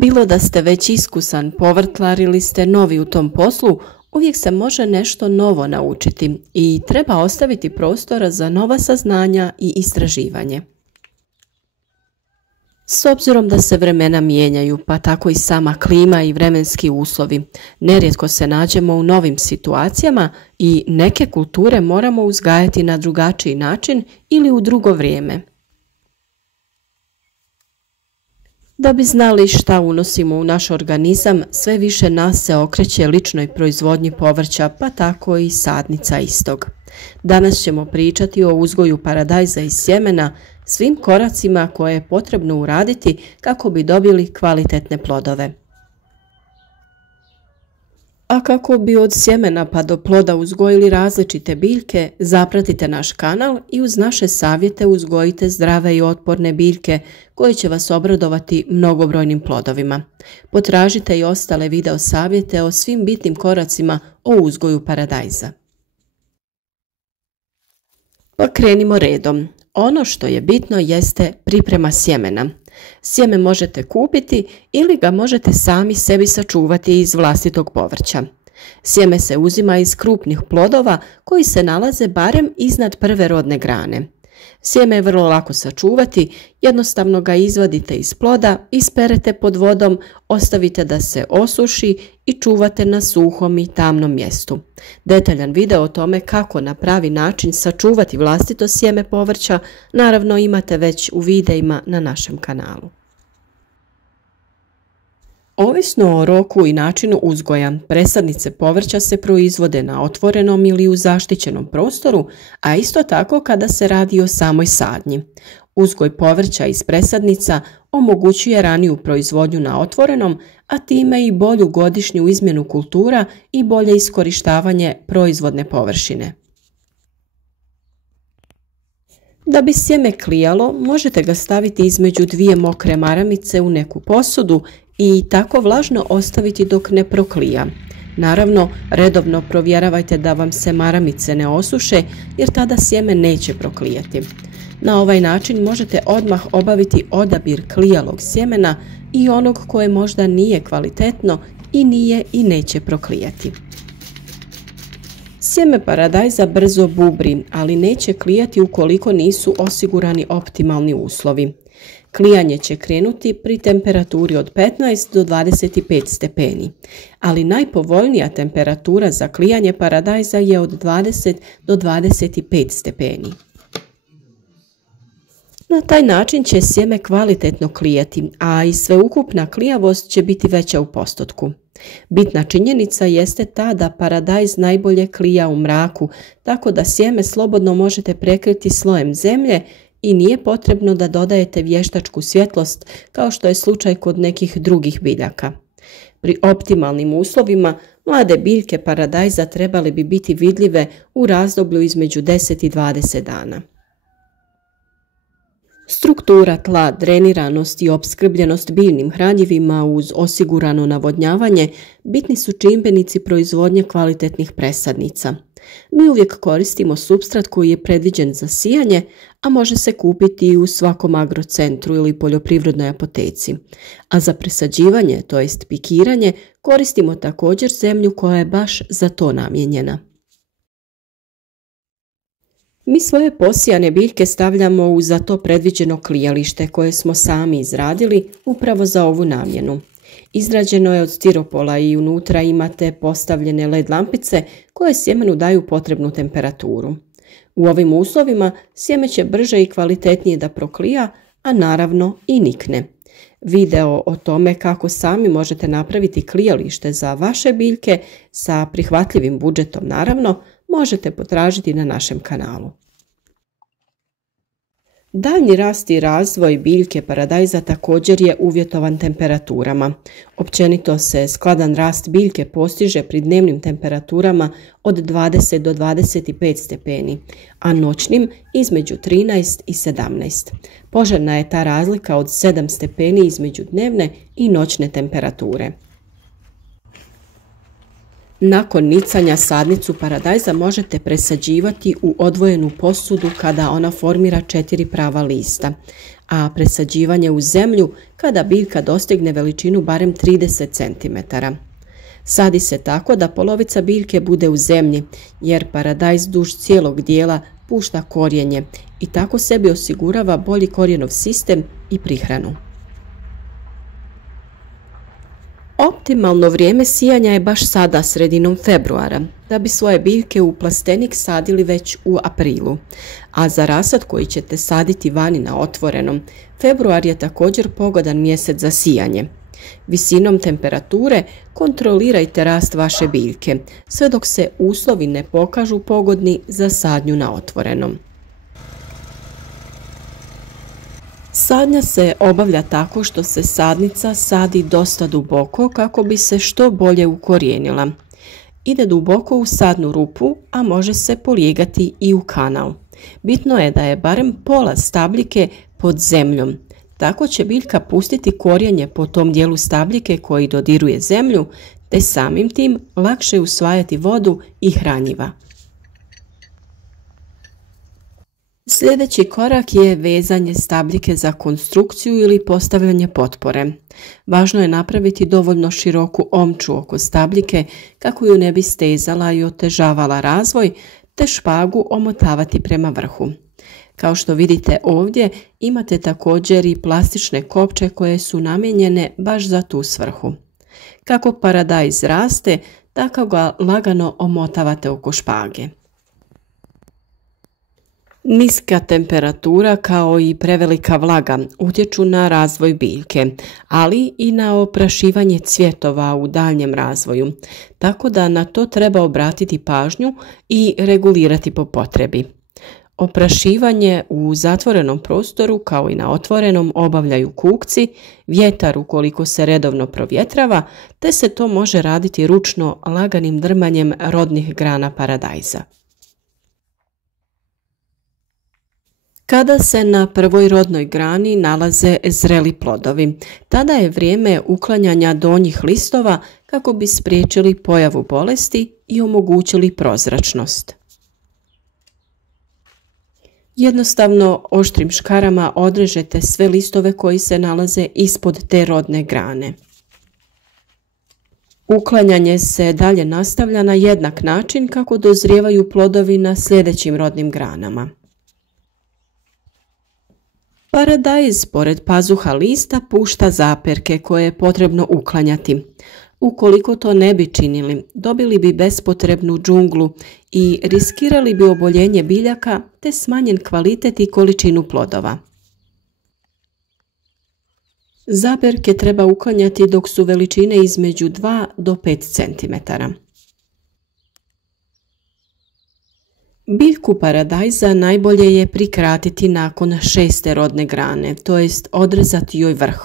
Bilo da ste već iskusan povrtlar ili ste novi u tom poslu, uvijek se može nešto novo naučiti i treba ostaviti prostora za nova saznanja i istraživanje. S obzirom da se vremena mijenjaju, pa tako i sama klima i vremenski uslovi, nerijetko se nađemo u novim situacijama i neke kulture moramo uzgajati na drugačiji način ili u drugo vrijeme. Da bi znali šta unosimo u naš organizam, sve više nas se okreće ličnoj proizvodnji povrća, pa tako i sadnica istog. Danas ćemo pričati o uzgoju paradajza iz sjemena, svim koracima koje je potrebno uraditi kako bi dobili kvalitetne plodove. A kako bi od sjemena pa do ploda uzgojili različite biljke, zapratite naš kanal i uz naše savjete uzgojite zdrave i otporne biljke koje će vas obradovati mnogobrojnim plodovima. Potražite i ostale video savjete o svim bitnim koracima o uzgoju paradajza. Pa krenimo redom. Ono što je bitno jeste priprema sjemena. Sjeme možete kupiti ili ga možete sami sebi sačuvati iz vlastitog povrća. Sjeme se uzima iz krupnih plodova koji se nalaze barem iznad prve rodne grane. Sjeme je vrlo lako sačuvati, jednostavno ga izvadite iz ploda, isperete pod vodom, ostavite da se osuši i čuvate na suhom i tamnom mjestu. Detaljan video o tome kako na pravi način sačuvati vlastito sjeme povrća naravno imate već u videima na našem kanalu. Ovisno o roku i načinu uzgoja, presadnice povrća se proizvode na otvorenom ili u zaštićenom prostoru, a isto tako kada se radi o samoj sadnji. Uzgoj povrća iz presadnica omogućuje raniju proizvodnju na otvorenom, a time i bolju godišnju izmjenu kultura i bolje iskorištavanje proizvodne površine. Da bi sjeme klijalo, možete ga staviti između dvije mokre maramice u neku posudu i tako vlažno ostaviti dok ne proklija. Naravno, redovno provjeravajte da vam se maramice ne osuše jer tada sjeme neće proklijati. Na ovaj način možete odmah obaviti odabir klijalog sjemena i onog koje možda nije kvalitetno i nije i neće proklijati. Sjeme paradajza brzo bubri, ali neće klijati ukoliko nisu osigurani optimalni uslovi. Klijanje će krenuti pri temperaturi od 15 do 25 stepeni, ali najpovoljnija temperatura za klijanje paradajza je od 20 do 25 stepeni. Na taj način će sjeme kvalitetno klijati, a i sveukupna klijavost će biti veća u postotku. Bitna činjenica jeste ta da paradajz najbolje klija u mraku, tako da sjeme slobodno možete prekriti slojem zemlje i nije potrebno da dodajete vještačku svjetlost kao što je slučaj kod nekih drugih biljaka. Pri optimalnim uslovima mlade biljke paradajza trebale bi biti vidljive u razdoblju između 10 i 20 dana. Struktura tla, dreniranost i opskrbljenost biljnim hranjivima uz osigurano navodnjavanje bitni su čimbenici proizvodnje kvalitetnih presadnica. Mi uvijek koristimo supstrat koji je predviđen za sijanje, a može se kupiti i u svakom agrocentru ili poljoprivrednoj apoteci. A za presađivanje, to jest pikiranje, koristimo također zemlju koja je baš za to namijenjena. Mi svoje posijane biljke stavljamo u za to predviđeno klijalište koje smo sami izradili upravo za ovu namjenu. Izrađeno je od stiropola i unutra imate postavljene LED lampice koje sjemenu daju potrebnu temperaturu. U ovim uslovima sjeme će brže i kvalitetnije da proklija, a naravno i nikne. Video o tome kako sami možete napraviti klijalište za vaše biljke sa prihvatljivim budžetom naravno možete potražiti na našem kanalu. Daljnji rast i razvoj biljke paradajza također je uvjetovan temperaturama. Općenito se skladan rast biljke postiže pri dnevnim temperaturama od 20 do 25 stepeni, a noćnim između 13 i 17. Poželjna je ta razlika od 7 stepeni između dnevne i noćne temperature. Nakon nicanja sadnicu paradajza možete presađivati u odvojenu posudu kada ona formira 4 prava lista, a presađivanje u zemlju kada biljka dostigne veličinu barem 30 cm. Sadi se tako da polovica biljke bude u zemlji, jer paradajz duž cijelog dijela pušta korijenje i tako sebi osigurava bolji korijenov sistem i prihranu. Optimalno vrijeme sijanja je baš sada, sredinom februara, da bi svoje biljke u plastenik sadili već u aprilu. A za rasad koji ćete saditi vani na otvorenom, februar je također pogodan mjesec za sijanje. Visinom temperature kontrolirajte rast vaše biljke, sve dok se uslovi ne pokažu pogodni za sadnju na otvorenom. Sadnja se obavlja tako što se sadnica sadi dosta duboko kako bi se što bolje ukorijenila. Ide duboko u sadnu rupu, a može se polijegati i u kanal. Bitno je da je barem pola stabljike pod zemljom. Tako će biljka pustiti korijenje po tom dijelu stabljike koji dodiruje zemlju, te samim tim lakše usvajati vodu i hranjiva. Sljedeći korak je vezanje stabljike za konstrukciju ili postavljanje potpore. Važno je napraviti dovoljno široku omču oko stabljike kako ju ne bi stezala i otežavala razvoj, te špagu omotavati prema vrhu. Kao što vidite ovdje, imate također i plastične kopče koje su namijenjene baš za tu svrhu. Kako paradajz raste, tako ga lagano omotavate oko špage. Niska temperatura kao i prevelika vlaga utječu na razvoj biljke, ali i na oprašivanje cvjetova u daljnjem razvoju, tako da na to treba obratiti pažnju i regulirati po potrebi. Oprašivanje u zatvorenom prostoru kao i na otvorenom obavljaju kukci, vjetar ukoliko se redovno provjetrava, te se to može raditi ručno laganim drmanjem rodnih grana paradajza. Kada se na prvoj rodnoj grani nalaze zreli plodovi, tada je vrijeme uklanjanja donjih listova kako bi spriječili pojavu bolesti i omogućili prozračnost. Jednostavno oštrim škarama odrežete sve listove koji se nalaze ispod te rodne grane. Uklanjanje se dalje nastavlja na jednak način kako dozrijevaju plodovi na sljedećim rodnim granama. Paradajz pored pazuha lista pušta zaperke koje je potrebno uklanjati. Ukoliko to ne bi činili, dobili bi bespotrebnu džunglu i riskirali bi oboljenje biljaka te smanjen kvalitet i količinu plodova. Zaperke treba uklanjati dok su veličine između 2 do 5 cm. Biljku paradajza najbolje je prikratiti nakon 6. rodne grane, to jest odrezati joj vrh.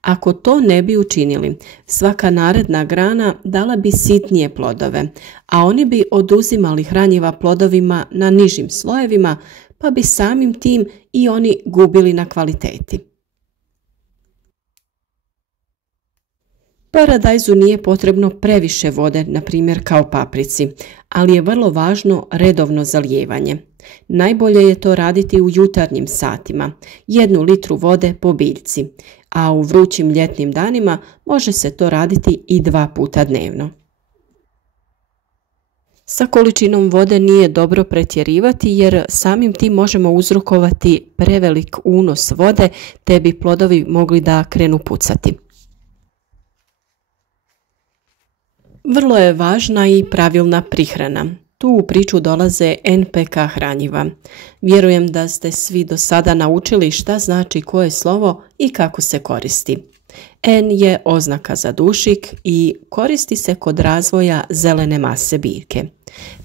Ako to ne bi učinili, svaka naredna grana dala bi sitnije plodove, a oni bi oduzimali hranjiva plodovima na nižim slojevima, pa bi samim tim i oni gubili na kvaliteti. Paradajzu nije potrebno previše vode, na primjer kao paprici, ali je vrlo važno redovno zalijevanje. Najbolje je to raditi u jutarnjim satima, 1 litru vode po biljci, a u vrućim ljetnim danima može se to raditi i 2 puta dnevno. Sa količinom vode nije dobro pretjerivati jer samim tim možemo uzrokovati prevelik unos vode te bi plodovi mogli da krenu pucati. Vrlo je važna i pravilna prihrana. Tu u priču dolaze NPK hranjiva. Vjerujem da ste svi do sada naučili šta znači koje slovo i kako se koristi. N je oznaka za dušik i koristi se kod razvoja zelene mase biljke.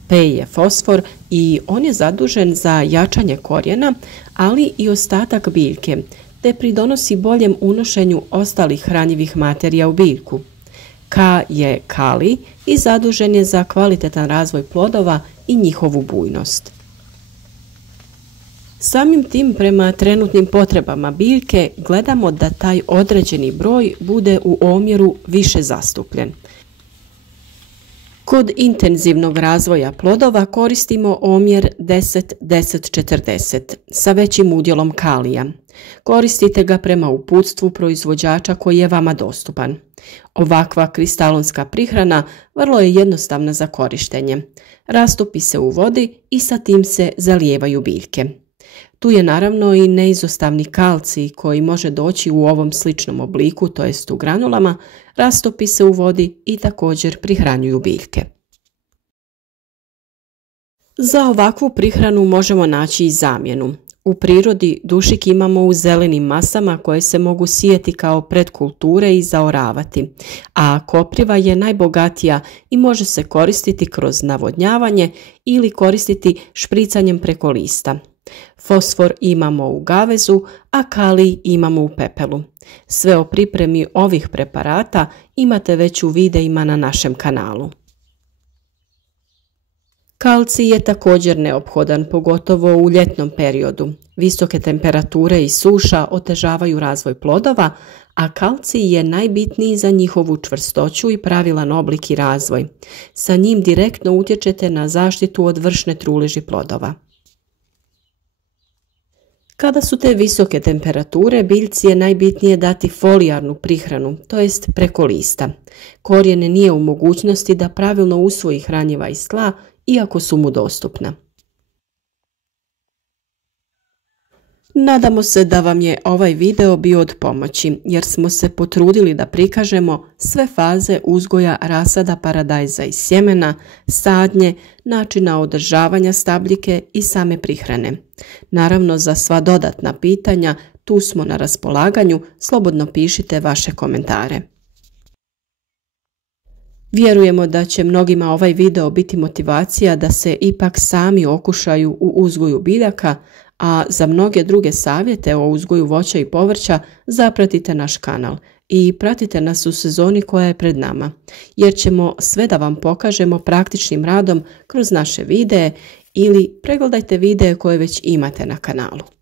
P je fosfor i on je zadužen za jačanje korijena, ali i ostatak biljke, te pridonosi boljem unošenju ostalih hranjivih materija u biljku. K je kalij i zadužen je za kvalitetan razvoj plodova i njihovu bujnost. Samim tim prema trenutnim potrebama biljke gledamo da taj određeni broj bude u omjeru više zastupljen. Kod intenzivnog razvoja plodova koristimo omjer 10-10-40 sa većim udjelom kalija. Koristite ga prema uputstvu proizvođača koji je vama dostupan. Ovakva kristalonska prihrana vrlo je jednostavna za korištenje. Rastopi se u vodi i sa tim se zalijevaju biljke. Tu je naravno i neizostavni kalcij koji može doći u ovom sličnom obliku, to jest u granulama, rastopi se u vodi i također prihranjuju biljke. Za ovakvu prihranu možemo naći i zamjenu. U prirodi dušik imamo u zelenim masama koje se mogu sijeti kao predkulture i zaoravati, a kopriva je najbogatija i može se koristiti kroz navodnjavanje ili koristiti špricanjem preko lista. Fosfor imamo u gavezu, a kalij imamo u pepelu. Sve o pripremi ovih preparata imate već u videima na našem kanalu. Kalcij je također neophodan, pogotovo u ljetnom periodu. Visoke temperature i suša otežavaju razvoj plodova, a kalcij je najbitniji za njihovu čvrstoću i pravilan oblik i razvoj. Sa njim direktno utječete na zaštitu od vršne truleži plodova. Kada su te visoke temperature, biljci je najbitnije dati folijarnu prihranu, to jest preko lista. Korijen nije u mogućnosti da pravilno usvoji hranjiva iz tla, iako su mu dostupna. Nadamo se da vam je ovaj video bio od pomoći, jer smo se potrudili da prikažemo sve faze uzgoja rasada paradajza iz sjemena, sadnje, načina održavanja stabljike i same prihrane. Naravno, za sva dodatna pitanja tu smo na raspolaganju, slobodno pišite vaše komentare. Vjerujemo da će mnogima ovaj video biti motivacija da se ipak sami okušaju u uzgoju biljaka, a za mnoge druge savjete o uzgoju voća i povrća zapratite naš kanal i pratite nas u sezoni koja je pred nama, jer ćemo sve da vam pokažemo praktičnim radom kroz naše videe ili pregledajte videe koje već imate na kanalu.